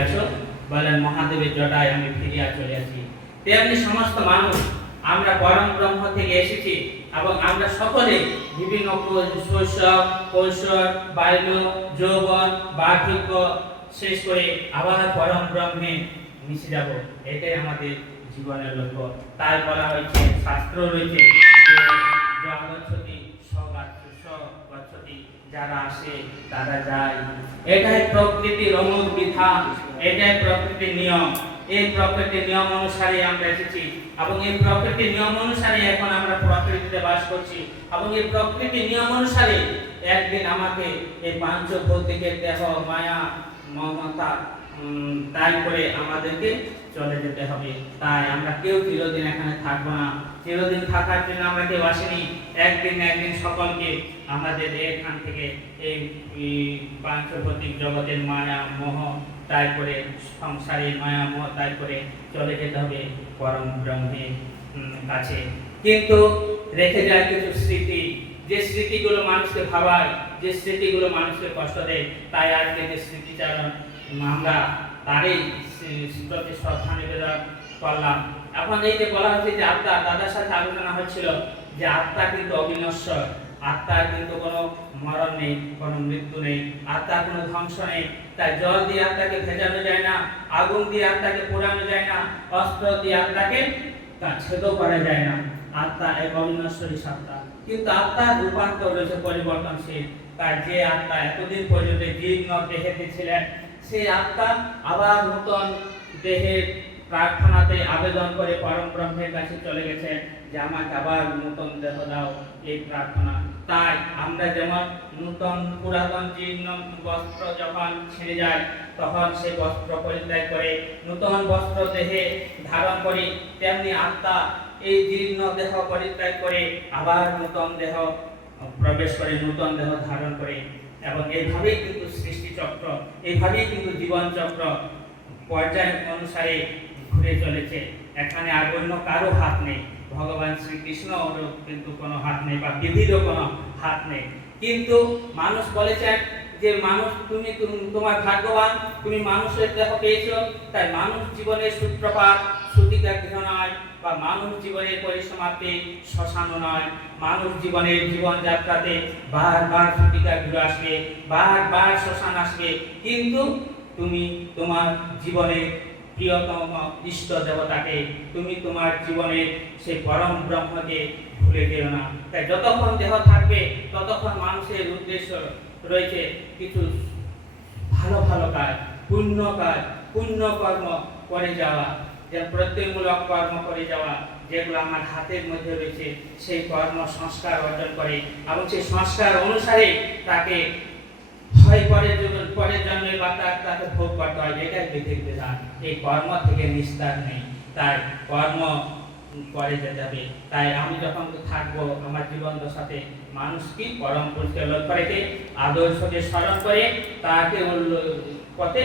আছো? বলেন মহাদেবের জটায় আমি ফিরিয়া চলিয়াছি। তেমনি সমস্ত মানুষ আমরা পরম ব্রহ্ম থেকে এসেছি এবং আমরা সকলে বিভিন্ন শৈশব, কৈশোর, বাল্য, যৌবন, বার্ধক্য শেষ করে আবার পরম ব্রহ্মে মিশে যাব। এটাই আমাদের জীবনের লক্ষ্য। তাই বলা হয়েছে, শাস্ত্র রয়েছে যে জগৎসতি স্বগচ্ছতি, যারা আসে তারা যায়। এটাই প্রকৃতির অমূল বিধান, এটাই প্রকৃতির নিয়ম। এই প্রকৃতির নিয়ম অনুসারে আমরা এসেছি এবং এই প্রকৃতির নিয়ম অনুসারে এখন আমরা প্রকৃতিতে বাস করছি এবং এই প্রকৃতির নিয়ম অনুসারে একদিন আমাকে এই পাঞ্চভৌতিকের দেহ, মায়া, মমতা তাই করে আমাদেরকে চলে যেতে হবে। তাই আমরা কেউ চিরদিন এখানে থাকবো না। চিরদিন থাকার জন্য আমরা কেউ আসিনি। একদিন না একদিন সকলকে আমাদের এখান থেকে এই পাঞ্চভৌতিক জগতের মায়া মোহ তাই করে, সংসারের মায়া মোহ তাই করে চলে যেতে হবে পরম ব্রহ্মের কাছে। কিন্তু রেখে যায় কিছু স্মৃতি, যে স্মৃতিগুলো মানুষকে ভাবায়, যে স্মৃতিগুলো মানুষকে কষ্ট দেয়। তাই আজকে যে স্মৃতিচারণ আমরা তারই প্রতি শ্রদ্ধা নিবেদন করলাম। এখন এই যে বলা হচ্ছে যে আত্মা, দাদার সাথে আলোচনা হচ্ছিল যে আত্মা কিন্তু অবিনশ্বর, আত্মার কিন্তু কোনো মরণ নেই, কোনো মৃত্যু নেই, আত্মার কোনো ধ্বংস নেই। তাই জল দিয়ে আত্মাকে ভেজানো যায় না, আগুন দিয়ে আত্মাকে পোড়ানো যায় না, অস্ত্র দিয়ে আত্মাকে ছেদ করা যায় না। আত্মা এক অবিনশ্বরী সত্তা, কিন্তু আত্মার রূপান্তর রয়েছে পরিবর্তনশীল। তাই যে আত্মা এতদিন পর্যন্ত জীর্ণ দেহেতে ছিলেন, সেই আত্মা আবার নতুন দেহের প্রার্থনাতে আবেদন করে পরম ব্রহ্মের কাছে চলে গেছে যে আমাকে আবার নতুন দেহ দাও, এই প্রার্থনা। তাই আমরা যেমন নতুন পুরাতন জীর্ণ বস্ত্র যখন ছিঁড়ে যায় তখন সেই বস্ত্র পরিত্যাগ করে নতুন বস্ত্র দেহে ধারণ করি, তেমনি আত্মা এই জীর্ণ দেহ পরিত্যাগ করে আবার নতুন দেহ প্রবেশ করে, নতুন দেহ ধারণ করে। এবং এইভাবেই কিন্তু সৃষ্টি চক্র, এইভাবেই কিন্তু জীবন চক্র পর্যায় অনুসারে ঘুরে চলেছে। এখানে আর অন্য কারো হাত নেই, ভগবান শ্রীকৃষ্ণ কিন্তু কোনো হাত নেই বা বিধিরও কোনো হাত নেই। কিন্তু মানুষ বলেছেন যে মানুষ তুমি তোমার ভাগ্যবান, তুমি মানুষের দেহ পেয়েছো। তাই মানুষ জীবনের সূত্রপাত সুতিকা গৃহ নয়, বা মানুষ জীবনের পরিসমাপ্তি শ্মশান নয়। মানুষ জীবনের জীবনযাত্রাতে বারবার সুতিকা গৃহ আসবে, বারবার শ্মশান আসবে, কিন্তু তুমি তোমার জীবনের প্রিয়তম ইষ্ট দেবতাকে, তুমি তোমার জীবনের সেই পরম ব্রহ্মকে ভুলে যেও না। তাই যতক্ষণ দেহ থাকবে ততক্ষণ মানুষের উদ্দেশ্য রয়েছে কিছু ভালো ভালো কাজ, পুণ্য কর্ম করে যাওয়া, যে প্রত্যয়মূলক কর্ম করে যাওয়া, যেগুলো আমার হাতের মধ্যে রয়েছে, সেই কর্ম সংস্কার অর্জন করে এবং সেই সংস্কার অনুসারে তাকে হয় পরের জন্মে বা তাকে ভোগ করতে হয়। এটাই বিধির বিধান। এই কর্ম থেকে নিস্তার নেই, তাই কর্ম করে যেতে হবে। তাই আমি যখন থাকবো আমার জীবন দশাতে মানুষকে পরম পুরুষকে লক্ষ্য রেখে আদর্শকে স্মরণ করে তাকে পথে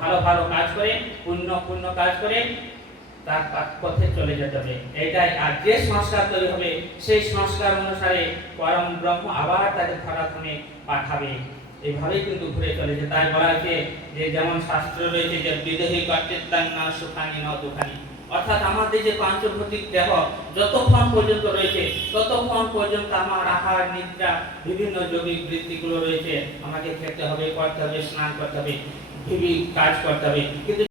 ভালো ভালো কাজ করে, পুণ্য কাজ করে তার পথে চলে যেতে হবে। এটাই। আর যে সংস্কার তৈরি হবে সেই সংস্কার অনুসারে পরম ব্রহ্ম আবার তাকে ধরাধামে পাঠাবে। এইভাবেই কিন্তু ঘুরে চলেছে। তাই বলা হয়েছে যে যেমন শাস্ত্র রয়েছে যে বিদেহী কর্তৃত্বাং না সুখানি ন দুঃখানি, অর্থাৎ আমাদের যে পাঞ্চভৌতিক দেহ যতক্ষণ পর্যন্ত রয়েছে ততক্ষণ পর্যন্ত আমার আহার নিদ্রা বিভিন্ন জৈবিক বৃত্তিগুলো রয়েছে, আমাকে খেতে হবে, করতে হবে, স্নান করতে হবে, কাজ করতে হবে। কিন্তু